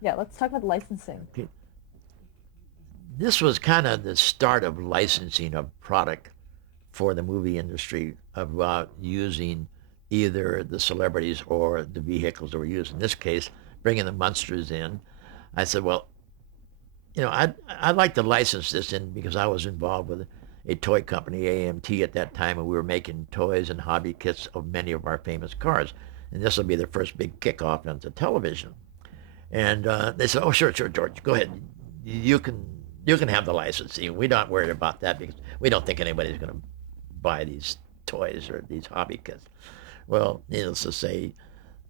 Yeah, let's talk about licensing. Okay. This was kind of the start of licensing of product for the movie industry about using either the celebrities or the vehicles that were used. In this case, bringing the Munsters in. I said, well, I'd like to license this in because I was involved with a toy company, AMT, at that time, and we were making toys and hobby kits of many of our famous cars. And this will be their first big kickoff onto television. And they said, "Oh, sure, sure, George, go ahead. You can have the licensing. We're not worried about that because we don't think anybody's going to buy these toys or these hobby kits." Well, needless to say,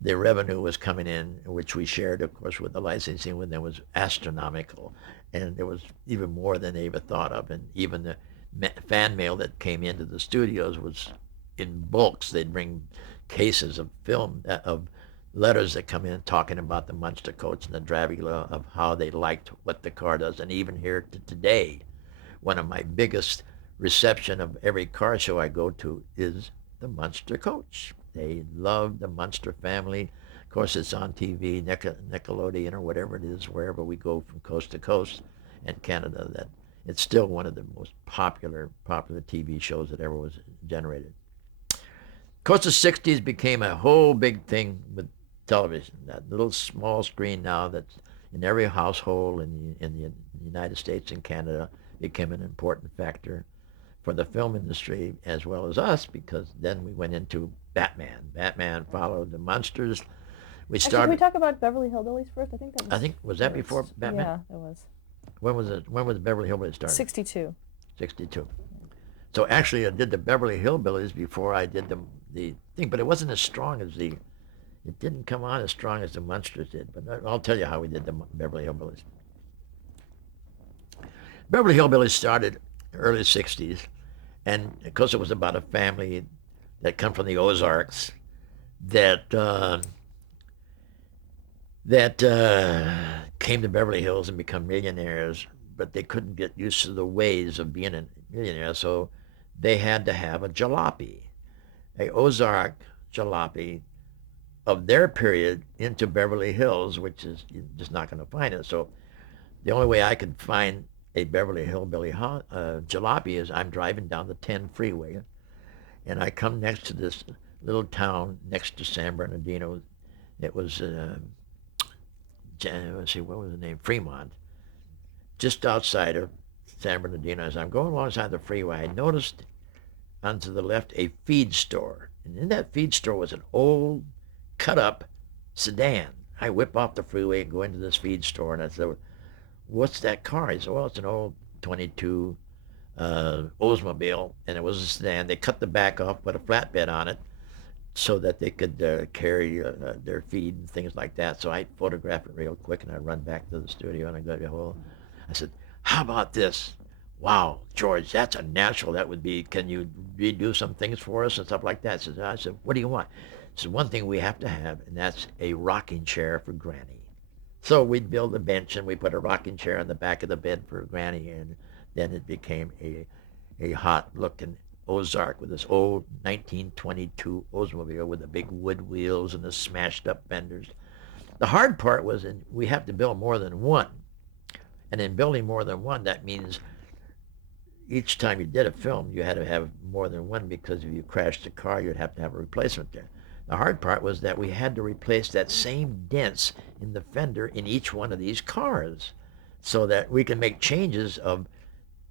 the revenue was coming in, which we shared, of course, with the licensing, when there was astronomical, and there was even more than they ever thought of. And even the fan mail that came into the studios was in bulks. They'd bring cases of film of letters that come in talking about the Munster coach and the Dragula, of how they liked what the car does. And even here to today, one of my biggest reception of every car show I go to is the Munster coach. They love the Munster family. Of course, it's on TV, Nickelodeon or whatever it is, wherever we go from coast to coast in Canada. That it's still one of the most popular TV shows that ever was generated. Of course, the '60s became a whole big thing with television. That little small screen now that's in every household in the United States and Canada became an important factor for the film industry as well as us, because then we went into Batman. Batman followed the Munsters. We Actually, can we started. talk about Beverly Hillbillies first? I think that I was think was that before first. Batman? Yeah, it was. When was it? When was Beverly Hillbillies started? 62. 62. So actually, I did the Beverly Hillbillies before I did the thing, but it wasn't as strong as the. It didn't come on as strong as the Munsters did. But I'll tell you how we did the Beverly Hillbillies. Beverly Hillbillies started early '60s, and because it was about a family that come from the Ozarks that came to Beverly Hills and become millionaires, but they couldn't get used to the ways of being a millionaire, so they had to have a jalopy, a Ozark jalopy of their period into Beverly Hills, which is you're just not going to find it. So the only way I could find a Beverly Hillbilly jalopy is I'm driving down the 10 freeway, and I come next to this little town next to San Bernardino. It was, let's see, what was the name? Fremont, just outside of San Bernardino. As I'm going alongside the freeway, I noticed on to the left a feed store. And in that feed store was an old, cut up sedan. I whip off the freeway and go into this feed store, and I said, "What's that car?" He said, "Well, it's an old 22 Oldsmobile," and it was a sedan. They cut the back off, put a flatbed on it so that they could carry their feed and things like that. So I photograph it real quick, and I run back to the studio, and I go, "Well," I said, "how about this? Wow, George, that's a natural. That would be, can you redo some things for us and stuff like that?" I said, "What do you want?" He said, "One thing we have to have, and that's a rocking chair for Granny." So we'd build a bench and we put a rocking chair on the back of the bed for Granny, and then it became a hot looking Ozark with this old 1922 Oldsmobile with the big wood wheels and the smashed up fenders. The hard part was we have to build more than one. And in building more than one, that means each time you did a film, you had to have more than one, because if you crashed the car, you'd have to have a replacement there. The hard part was that we had to replace that same dents in the fender in each one of these cars, so that we can make changes of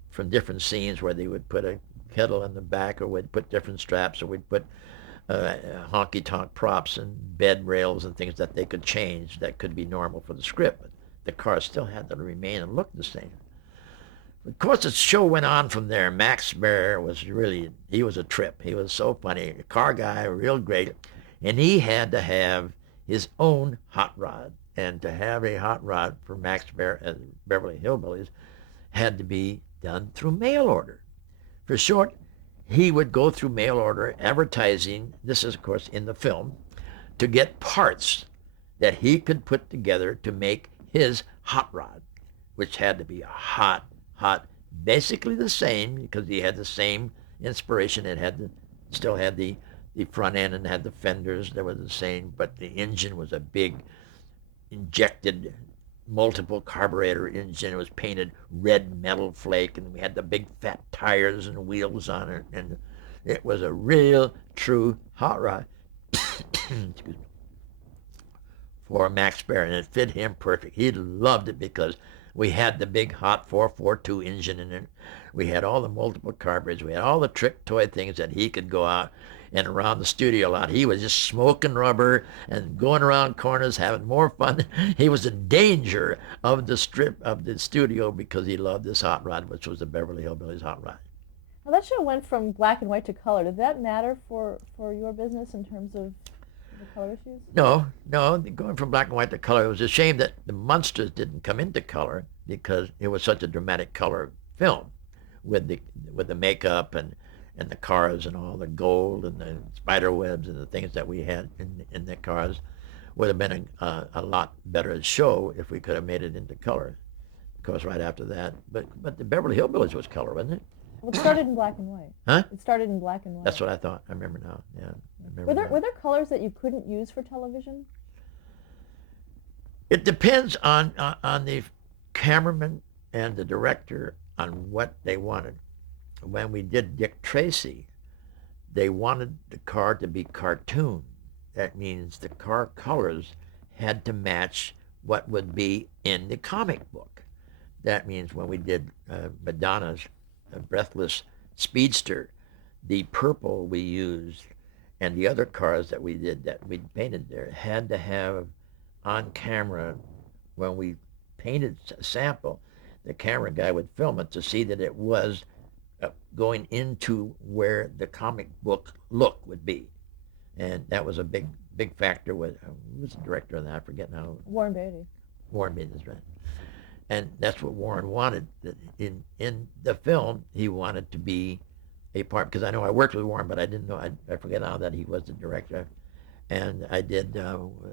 from different scenes where they would put a kettle in the back, or we'd put different straps, or we'd put uh, honky tonk props and bed rails and things that they could change that could be normal for the script. But the car still had to remain and look the same. Of course, the show went on from there. Max Bear was really, he was a trip. He was so funny. A car guy, real great. And he had to have his own hot rod. And to have a hot rod for Max Bear and Beverly Hillbillies had to be done through mail order. For short, he would go through mail order advertising, this is, of course, in the film, to get parts that he could put together to make his hot rod, which had to be a hot, basically the same, because he had the same inspiration. It had still had the front end and had the fenders that were the same, but the engine was a big injected multiple carburetor engine. It was painted red metal flake, and we had the big fat tires and wheels on it, and it was a real, true hot rod. Excuse me, for Max Baer, and it fit him perfect. He loved it because we had the big hot 442 engine in it. We had all the multiple carburetors. We had all the trick toy things that he could go out and around the studio a lot. He was just smoking rubber and going around corners, having more fun. He was in danger of the strip of the studio because he loved this hot rod, which was the Beverly Hillbillies hot rod. Now that show went from black and white to color. Did that matter for your business in terms of the color issues? No, no, going from black and white to color. It was a shame that the Munsters didn't come into color because it was such a dramatic color film with the makeup and the cars and all the gold and the spider webs and the things that we had in the cars. Would have been a lot better show if we could have made it into color. Of course, right after that, but the Beverly Hillbillies was color, wasn't it? Well, it started in black and white. Huh? It started in black and white. That's what I thought. I remember now. Yeah, I remember now. Were there colors that you couldn't use for television? It depends on the cameraman and the director on what they wanted. When we did Dick Tracy, they wanted the car to be cartoon. That means the car colors had to match what would be in the comic book. That means when we did Madonna's Breathless Speedster, the purple we used and the other cars that we did that we painted there had to have on camera when we painted a sample, the camera guy would film it to see that it was going into where the comic book look would be. And that was a big factor with, who was the director of that? I forget now. Warren Beatty. Warren Beatty, that's right. And that's what Warren wanted. In the film, he wanted to be a part, because I know I worked with Warren, but I didn't know, I forget now that he was the director. And I did,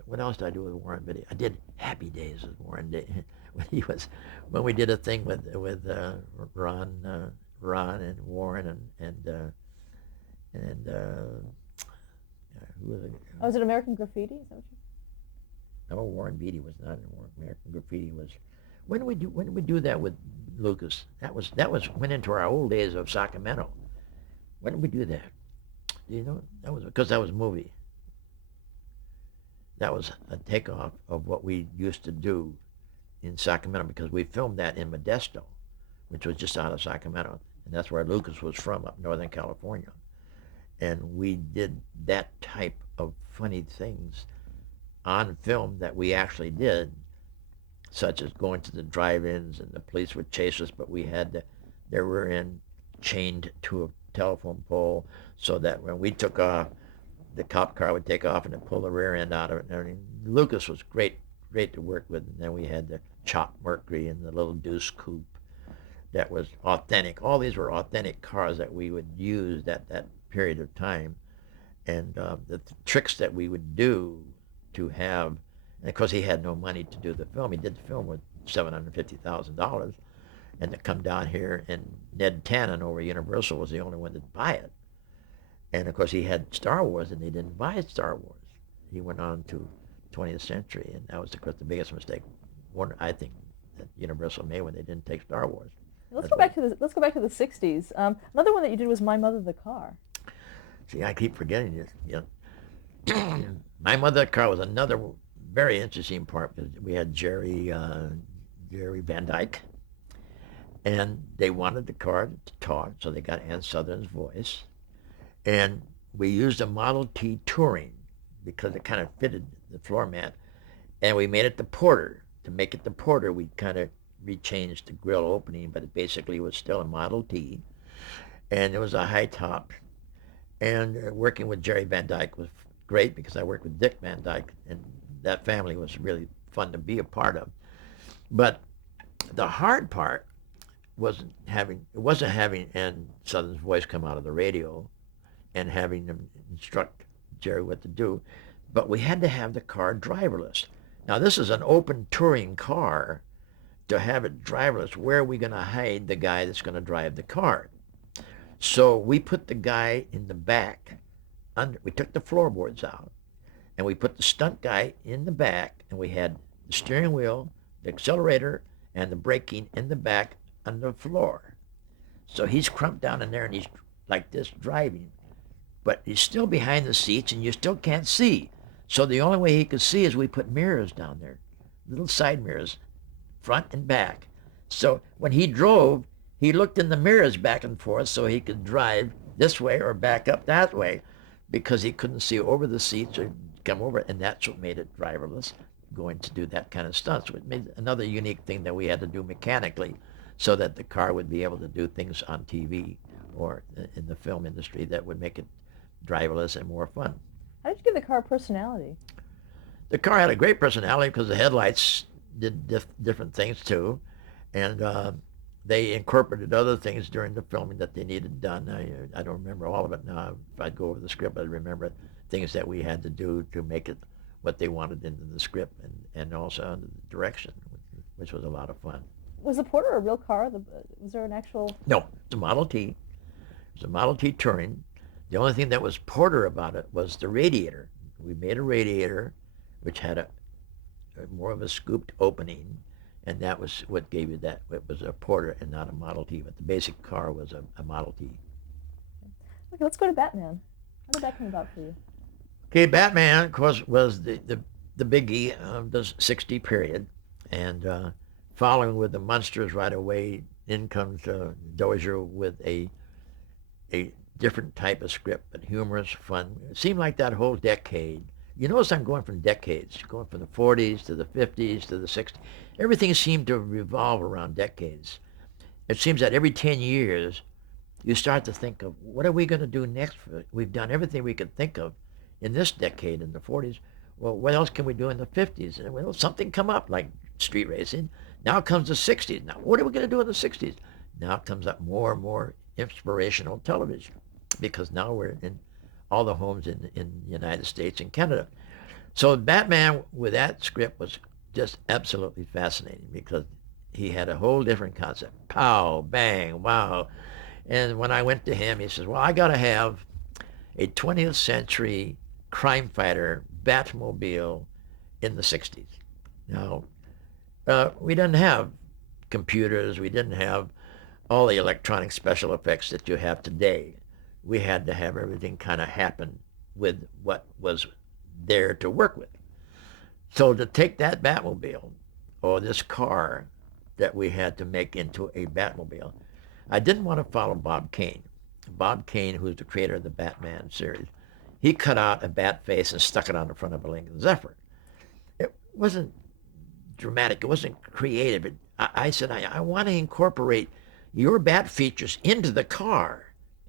what else did I do with Warren Beatty? I did Happy Days with Warren Beatty. When we did a thing with Ron and Warren and who was it? Oh, was it American Graffiti? Is that what No, Warren Beatty was not in American Graffiti. Was when did we do that with Lucas? That went into our old days of Sacramento. When did we do that? Do you know? That was because that was a movie. That was a takeoff of what we used to do in Sacramento because we filmed that in Modesto, which was just out of Sacramento, and that's where Lucas was from, up Northern California. And we did that type of funny things on film that we actually did, such as going to the drive-ins and the police would chase us, but we had their rear end chained to a telephone pole so that when we took off, the cop car would take off and it'd pull the rear end out of it and everything. Lucas was great to work with. And then we had the Chop Mercury and the little Deuce Coupe that was authentic. All these were authentic cars that we would use at that period of time. And the tricks that we would do to have, and of course he had no money to do the film. He did the film with $750,000, and to come down here, and Ned Tannen over at Universal was the only one to buy it. And of course he had Star Wars, and they didn't buy Star Wars. He went on to 20th Century, and that was of course the biggest mistake, I think, that Universal made when they didn't take Star Wars. Let's go back to the '60s. Another one that you did was My Mother the Car. See, I keep forgetting this. Yeah. My Mother the Car was another very interesting part because we had Jerry Van Dyke, and they wanted the car to talk, so they got Ann Sothern's voice, and we used a Model T Touring because it kind of fitted the floor mat, and we made it the Porter. To make it the Porter, we kind of rechanged the grill opening, but it basically was still a Model T, and it was a high top. And working with Jerry Van Dyke was great because I worked with Dick Van Dyke, and that family was really fun to be a part of. But the hard part wasn't having Ann Southern's voice come out of the radio and having them instruct Jerry what to do, but we had to have the car driverless. Now this is an open touring car. To have it driverless, where are we going to hide the guy that's going to drive the car? So we put the guy in the back. We took the floorboards out, and we put the stunt guy in the back, and we had the steering wheel, the accelerator and the braking in the back on the floor. So he's crumped down in there and he's like this driving, but he's still behind the seats and you still can't see. So the only way he could see is we put mirrors down there, little side mirrors, front and back. So when he drove, he looked in the mirrors back and forth so he could drive this way or back up that way because he couldn't see over the seats or come over, and that's what made it driverless, going to do that kind of stuff. So it made another unique thing that we had to do mechanically so that the car would be able to do things on TV or in the film industry that would make it driverless and more fun. How did you give the car personality? The car had a great personality because the headlights did different things too, and they incorporated other things during the filming that they needed done. I don't remember all of it now. If I'd go over the script, I'd remember things that we had to do to make it what they wanted into the script and also under the direction, which was a lot of fun. Was the Porter a real car? Was there an actual? No, it's a Model T. It was a Model T Touring. The only thing that was Porter about it was the radiator. We made a radiator which had a more of a scooped opening, and that was what gave you that. It was a Porter and not a Model T, but the basic car was a Model T. Okay, let's go to Batman. How did that come about for you? Okay, Batman, of course, was the biggie of the 60 period, and following with the Munsters right away, in comes Dozier with a different type of script, but humorous, fun. It seemed like that whole decade. You notice I'm going from decades, going from the 40s to the 50s to the 60s. Everything seemed to revolve around decades. It seems that every 10 years, you start to think of, what are we going to do next? We've done everything we could think of in this decade, in the 40s. Well, what else can we do in the 50s? And well, something come up like street racing. Now comes the 60s. Now, what are we going to do in the 60s? Now comes up more and more inspirational television, because now we're in all the homes in the United States and Canada. So Batman with that script was just absolutely fascinating because he had a whole different concept. Pow, bang, wow. And when I went to him, he says, well, I got to have a 20th century crime fighter Batmobile in the 60s. Now, we didn't have computers. We didn't have all the electronic special effects that you have today. We had to have everything kind of happen with what was there to work with. So to take that Batmobile, or this car that we had to make into a Batmobile, I didn't want to follow Bob Kane. Bob Kane, who's the creator of the Batman series, he cut out a bat face and stuck it on the front of a Lincoln Zephyr. It wasn't dramatic. It wasn't creative. I said, I want to incorporate your bat features into the car.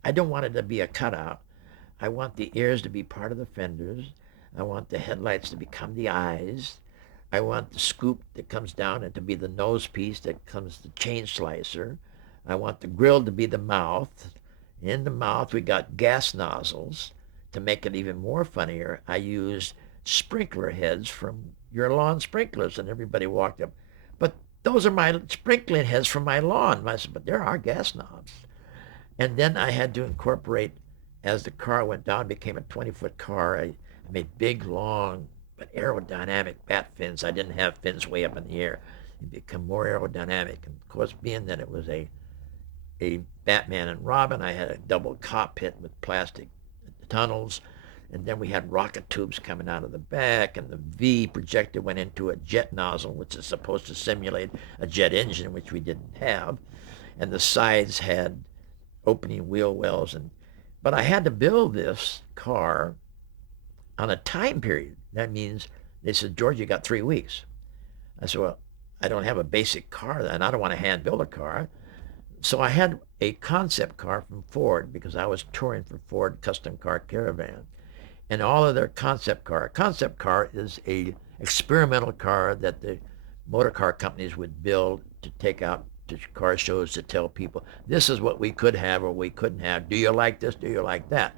I don't want it to be a cutout. I want the ears to be part of the fenders. I want the headlights to become the eyes. I want the scoop that comes down and to be the nose piece that comes the chain slicer. I want the grill to be the mouth. In the mouth, we got gas nozzles. To make it even more funnier, I used sprinkler heads from your lawn sprinklers, and everybody walked up. But those are my sprinkling heads from my lawn. I said, but there are gas knobs. And then I had to incorporate, as the car went down, it became a 20-foot car. I made big, long, but aerodynamic bat fins. I didn't have fins way up in the air. It became more aerodynamic. And of course, being that it was a Batman and Robin, I had a double cockpit with plastic tunnels. And then we had rocket tubes coming out of the back, and the V projector went into a jet nozzle, which is supposed to simulate a jet engine, which we didn't have. And the sides had opening wheel wells. But I had to build this car on a time period. That means they said, George, you got 3 weeks. I said, well, I don't have a basic car, and I don't want to hand build a car. So I had a concept car from Ford, because I was touring for Ford Custom Car Caravan. And all of their concept car. A concept car is a experimental car that the motor car companies would build to take out to car shows to tell people, this is what we could have or we couldn't have. Do you like this? Do you like that?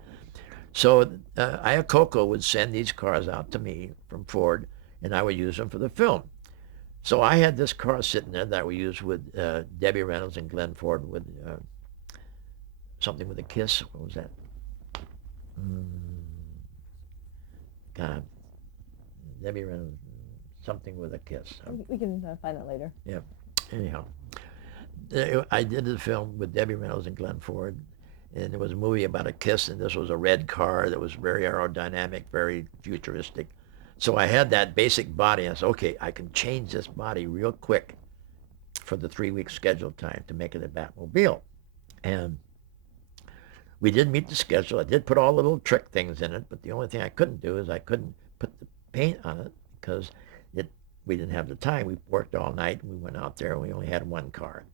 So Iacocca would send these cars out to me from Ford, and I would use them for the film. So I had this car sitting there that we used with Debbie Reynolds and Glenn Ford with something with a kiss. What was that? God, Debbie Reynolds, something with a kiss. We can find that later. Yeah. Anyhow, I did the film with Debbie Reynolds and Glenn Ford, and it was a movie about a kiss, and this was a red car that was very aerodynamic, very futuristic. So I had that basic body. I said, okay, I can change this body real quick for the 3-week scheduled time to make it a Batmobile. And we did meet the schedule. I did put all the little trick things in it, but the only thing I couldn't do is I couldn't put the paint on it because we didn't have the time. We worked all night, and we went out there, and we only had one car.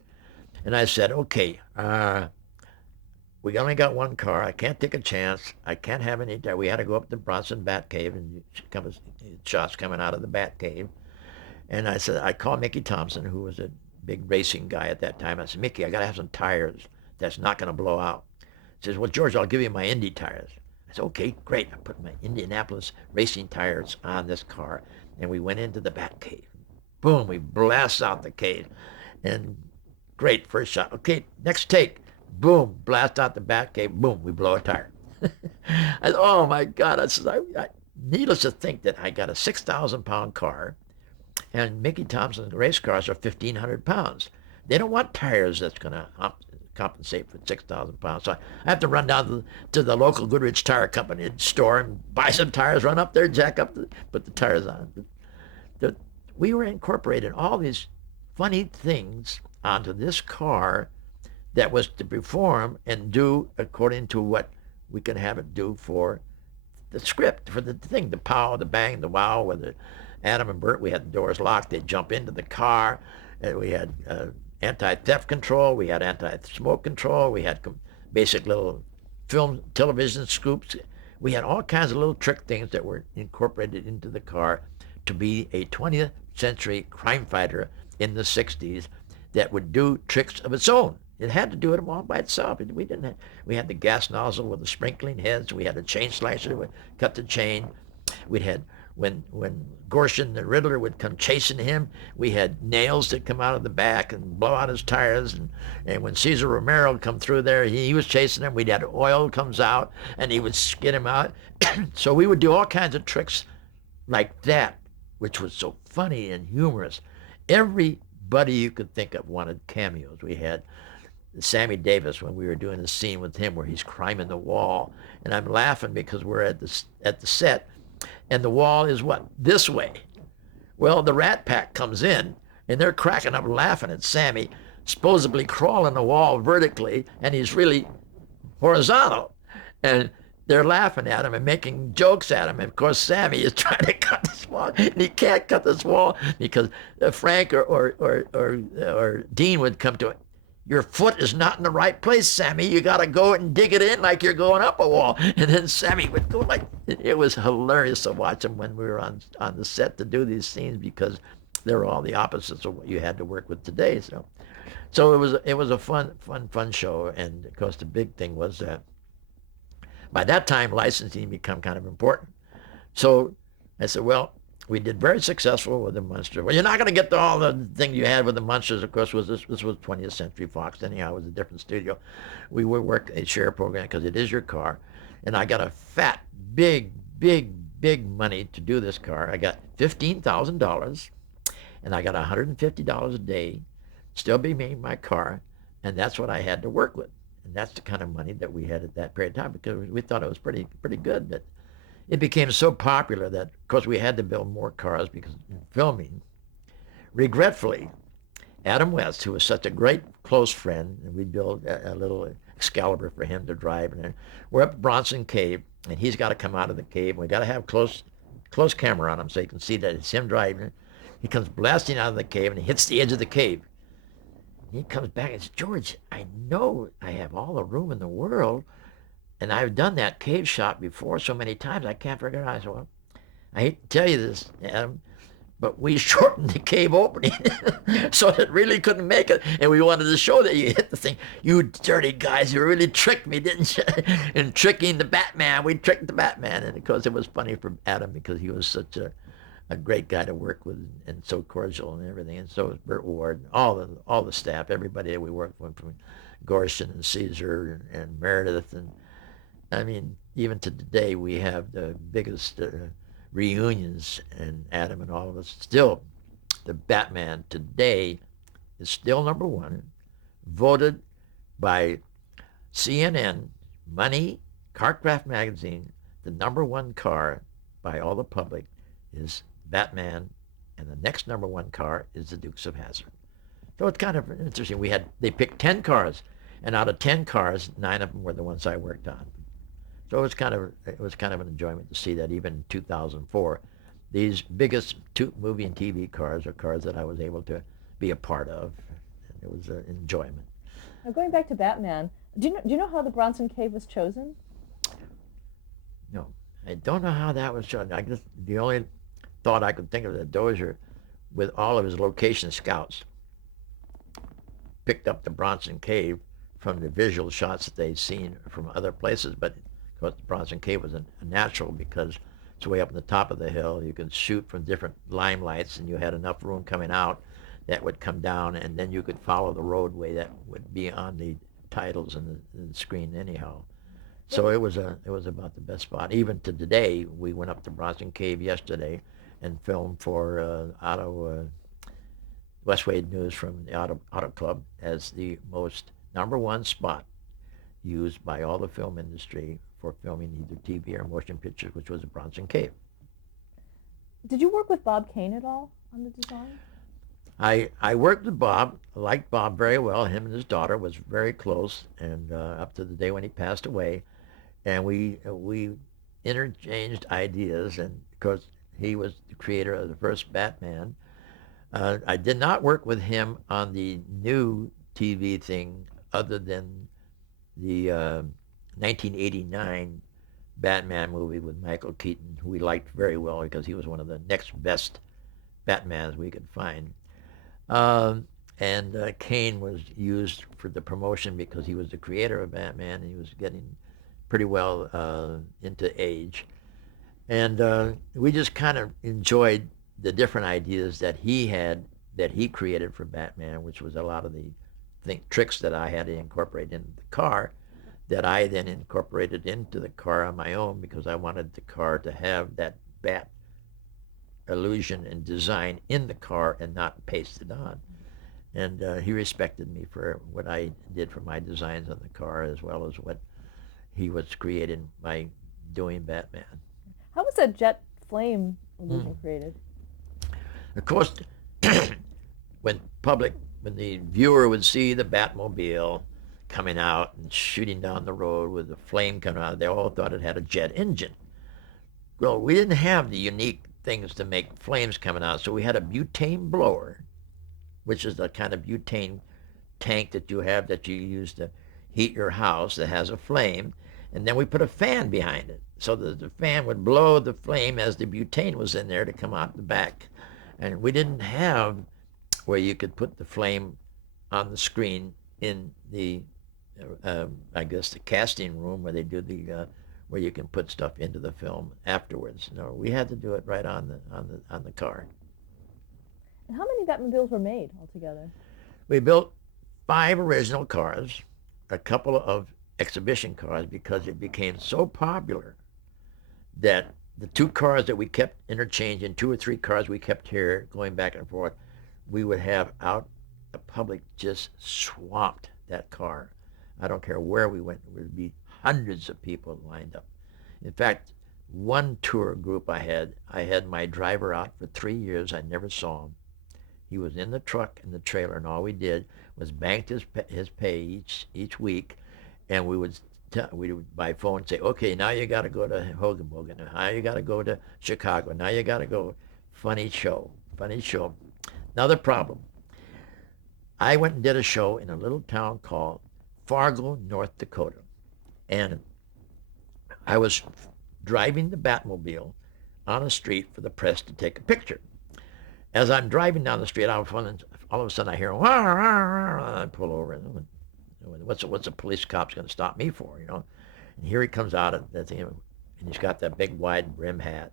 And I said, okay, we only got one car. I can't take a chance. I can't have any. We had to go up to Bronson Bat Cave, and shots coming out of the Bat Cave. And I said, I called Mickey Thompson, who was a big racing guy at that time. I said, Mickey, I got to have some tires that's not going to blow out. He says, well, George, I'll give you my Indy tires. I said, okay, great. I put my Indianapolis racing tires on this car, and we went into the Bat Cave. Boom, we blast out the cave. And great, first shot. Okay, next take. Boom, blast out the Bat Cave. Boom, we blow a tire. I said, oh, my God. I said, needless to think that I got a 6,000-pound car, and Mickey Thompson's race cars are 1,500 pounds. They don't want tires that's going to compensate for 6,000 pounds. So I have to run down to the local Goodrich Tire Company store and buy some tires, run up there, jack up, put the tires on. We were incorporating all these funny things onto this car that was to perform and do according to what we could have it do for the script, for the thing, the pow, the bang, the wow. With Adam and Bert, we had the doors locked. They'd jump into the car. And we had anti-theft control. We had anti-smoke control. We had basic little film, television scoops. We had all kinds of little trick things that were incorporated into the car to be a 20th century crime fighter in the 60s that would do tricks of its own. It had to do it all by itself. We had the gas nozzle with the sprinkling heads. We had a chain slasher that would cut the chain. We had, when Gorshin the Riddler would come chasing him, we had nails that come out of the back and blow out his tires. And when Cesar Romero would come through there, he was chasing him. We'd had oil comes out, and he would skid him out. So we would do all kinds of tricks like that, which was so funny and humorous. Everybody you could think of wanted cameos. We had Sammy Davis when we were doing the scene with him where he's climbing the wall, and I'm laughing because we're at the set, and the wall is what? This way. Well, the Rat Pack comes in, and they're cracking up laughing at Sammy, supposedly crawling the wall vertically, and he's really horizontal. And they're laughing at him and making jokes at him. And of course, Sammy is trying to cut this wall, and he can't cut this wall because Frank or Dean would come to it. Your foot is not in the right place, Sammy. You got to go and dig it in like you're going up a wall. And then Sammy would go like, it was hilarious to watch him when we were on the set to do these scenes because they were all the opposites of what you had to work with today. So it was a fun show. And of course, the big thing was that by that time, licensing became kind of important. So I said, well, we did very successful with the Munsters. Well, you're not going to get to all the thing you had with the Munsters. Of course, this was 20th Century Fox. Anyhow, it was a different studio. We would work a share program because it is your car. And I got a fat, big money to do this car. I got $15,000, and I got $150 a day, still be me, my car, and that's what I had to work with. And that's the kind of money that we had at that period of time because we thought it was pretty good. But it became so popular that, of course, we had to build more cars because in filming, regretfully, Adam West, who was such a great close friend, and we built a little Excalibur for him to drive. And we're up Bronson Cave, and he's got to come out of the cave. We got to have close camera on him so you can see that it's him driving. He comes blasting out of the cave, and he hits the edge of the cave. And he comes back and says, George, I know I have all the room in the world, and I've done that cave shot before so many times, I can't figure it out. I said, well, I hate to tell you this, Adam, but we shortened the cave opening so it really couldn't make it. And we wanted to show that you hit the thing. You dirty guys, you really tricked me, didn't you? In tricking the Batman, we tricked the Batman. And of course, it was funny for Adam because he was such a great guy to work with and so cordial and everything. And so was Burt Ward, all the staff, everybody that we worked with, from Gorshin and Caesar and Meredith. And I mean, even to today, we have the biggest reunions, and Adam and all of us. Still, the Batman today is still number one, voted by CNN, Money, Carcraft Magazine. The number one car by all the public is Batman, and the next number one car is the Dukes of Hazzard. So it's kind of interesting. They picked 10 cars, and out of 10 cars, 9 of them were the ones I worked on. So it was kind of an enjoyment to see that even in 2004, these biggest movie and TV cars are cars that I was able to be a part of. It was an enjoyment. Now, going back to Batman, do you know how the Bronson Cave was chosen? No, I don't know how that was chosen. I guess the only thought I could think of that Dozier, with all of his location scouts, picked up the Bronson Cave from the visual shots that they'd seen from other places. But of course, the Bronson Cave was a natural because it's way up on the top of the hill. You could shoot from different limelights, and you had enough room coming out that would come down, and then you could follow the roadway that would be on the titles and the screen anyhow. So it was about the best spot. Even to today, we went up to Bronson Cave yesterday and filmed for Westwade News from the Auto Club as the most number one spot used by all the film industry for filming either TV or motion pictures, which was the Bronson Cave. Did you work with Bob Kane at all on the design? I worked with Bob. I liked Bob very well. Him and his daughter was very close, and up to the day when he passed away, and we interchanged ideas. And of course, he was the creator of the first Batman. I did not work with him on the new TV thing, other than the 1989 Batman movie with Michael Keaton, who we liked very well because he was one of the next best Batmans we could find. And Kane was used for the promotion because he was the creator of Batman, and he was getting pretty well into age. And we just kind of enjoyed the different ideas that he had, that he created for Batman, which was a lot of the tricks that I had to incorporate into the car, that I then incorporated into the car on my own, because I wanted the car to have that bat illusion and design in the car and not pasted on. And he respected me for what I did for my designs on the car, as well as what he was creating by doing Batman. How was that jet flame illusion created? Of course, when the viewer would see the Batmobile coming out and shooting down the road with the flame coming out, they all thought it had a jet engine. Well, we didn't have the unique things to make flames coming out, so we had a butane blower, which is the kind of butane tank that you have that you use to heat your house, that has a flame, and then we put a fan behind it so that the fan would blow the flame as the butane was in there to come out the back. And we didn't have where you could put the flame on the screen in the I guess the casting room where they do the where you can put stuff into the film afterwards. No, we had to do it right on the car. And how many Batmobiles were made altogether? We built 5 original cars, a couple of exhibition cars, because it became so popular that the 2 cars that we kept interchanging, 2 or 3 cars we kept here going back and forth, we would have out, the public just swamped that car. I don't care where we went, there would be hundreds of people lined up. In fact, one tour group I had my driver out for 3 years. I never saw him. He was in the truck and the trailer, and all we did was banked his pay each week, and we would by phone say, okay, now you got to go to Hoboken, now you got to go to Chicago, now you got to go. Funny show. Another problem. I went and did a show in a little town called Fargo, North Dakota, and I was driving the Batmobile on a street for the press to take a picture. As I'm driving down the street, all of a sudden I hear, wah, wah, wah, I pull over. And what's a police cop's going to stop me for, you know? And here he comes out of that thing, and he's got that big wide brim hat.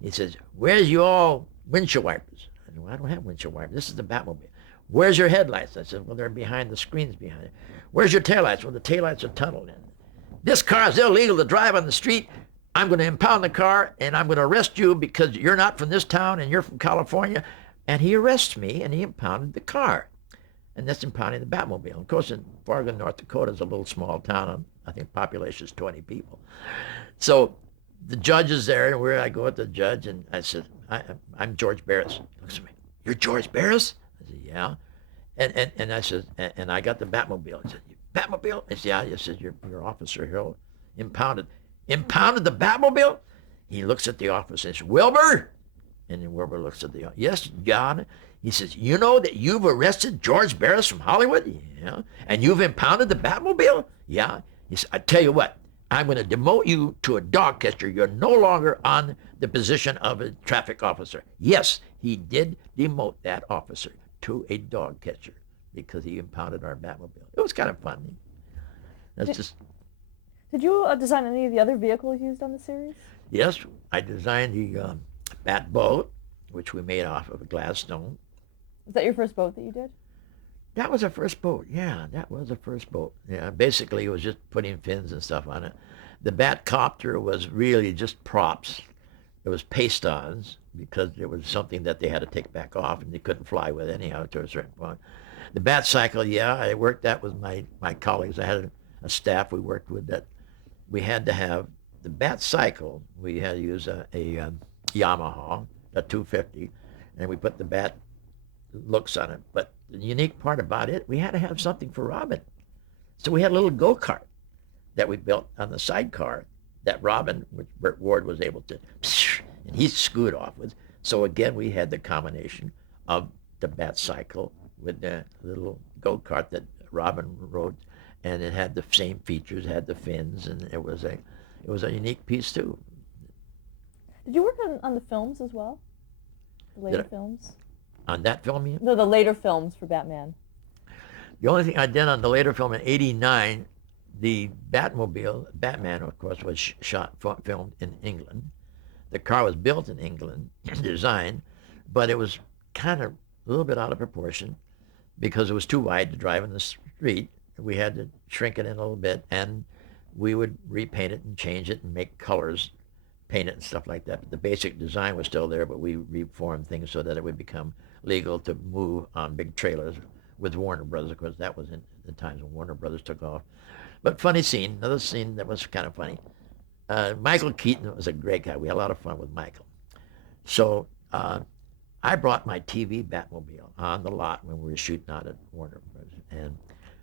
He says, "Where's your windshield wipers?" I said, "Well, I don't have windshield wipers. This is the Batmobile." "Where's your headlights?" I said, "Well, they're behind the screens behind it." "Where's your taillights?" "Well, the taillights are tunneled in." "This car is illegal to drive on the street. I'm going to impound the car, and I'm going to arrest you because you're not from this town and you're from California. And he arrests me, and he impounded the car. And that's impounding the Batmobile. Of course, in Fargo, North Dakota is a little small town. I think population is 20 people. So the judge is there, and where I go with the judge, and I said, I'm George Barris. He looks at me, you're George Barris? I said, yeah. And I said, and I got the Batmobile. He said, Batmobile? I said, yeah. He said, your officer here impounded the Batmobile? He looks at the officer and says, Wilbur? And then Wilbur looks at the officer. Yes, John. He says, you know that you've arrested George Barris from Hollywood? Yeah. And you've impounded the Batmobile? Yeah. He said, I tell you what, I'm going to demote you to a dog catcher. You're no longer on the position of a traffic officer. Yes, he did demote that officer to a dog catcher because he impounded our Batmobile. It was kind of fun. Did you design any of the other vehicles used on the series? Yes, I designed the Bat boat, which we made off of a Gladstone. Was that your first boat that you did? That was the first boat. Yeah, that was the first boat. Yeah, basically it was just putting fins and stuff on it. The Batcopter was really just props. It was paste-ons because it was something that they had to take back off and they couldn't fly with anyhow to a certain point. The Batcycle, yeah, I worked that with my colleagues. I had a staff we worked with that we had to have the Batcycle. We had to use a Yamaha, a 250, and we put the Bat looks on it. But the unique part about it, we had to have something for Robin. So we had a little go-kart that we built on the sidecar that Robin, which Burt Ward was able to, and he scooted off with. So again, we had the combination of the Batcycle with the little go-kart that Robin rode, and it had the same features, had the fins, and it was a unique piece too. Did you work on the films as well? The later films? On that film, you? No, the later films for Batman. The only thing I did on the later film in '89, the Batmobile, Batman, of course, was filmed in England. The car was built in England, designed, but it was kind of a little bit out of proportion because it was too wide to drive in the street. We had to shrink it in a little bit, and we would repaint it and change it and make colors, paint it and stuff like that. But the basic design was still there, but we reformed things so that it would become legal to move on big trailers with Warner Brothers, because that was in the times when Warner Brothers took off. But funny scene, another scene that was kind of funny. Michael Keaton was a great guy. We had a lot of fun with Michael. So I brought my TV Batmobile on the lot when we were shooting out at Warner Brothers, and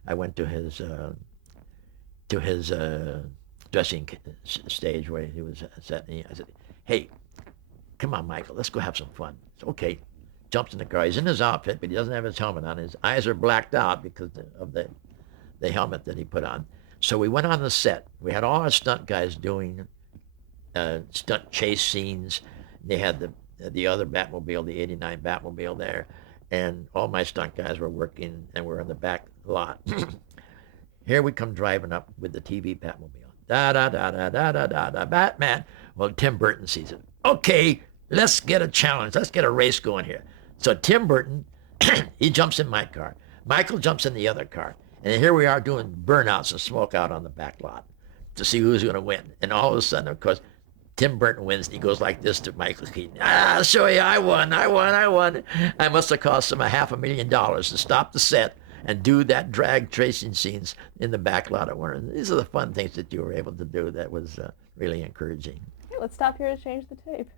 I went to his dressing stage where he was sitting. I said, "Hey, come on, Michael, let's go have some fun." So, okay, jumps in the car. He's in his outfit, but he doesn't have his helmet on. His eyes are blacked out because of the helmet that he put on. So we went on the set. We had all our stunt guys doing stunt chase scenes. They had the other Batmobile, the '89 Batmobile there, and all my stunt guys were working, and we're in the back lot. Here we come driving up with the TV Batmobile. Da da da da da da da da. Batman. Well, Tim Burton sees it. Okay, let's get a challenge. Let's get a race going here. So Tim Burton, he jumps in my car. Michael jumps in the other car. And here we are doing burnouts and smoke out on the back lot to see who's going to win. And all of a sudden, of course, Tim Burton wins, and he goes like this to Michael Keaton. I'll show you, I won. I must have cost him $500,000 to stop the set and do that drag tracing scenes in the back lot at Warner. These are the fun things that you were able to do that was really encouraging. Okay, let's stop here to change the tape.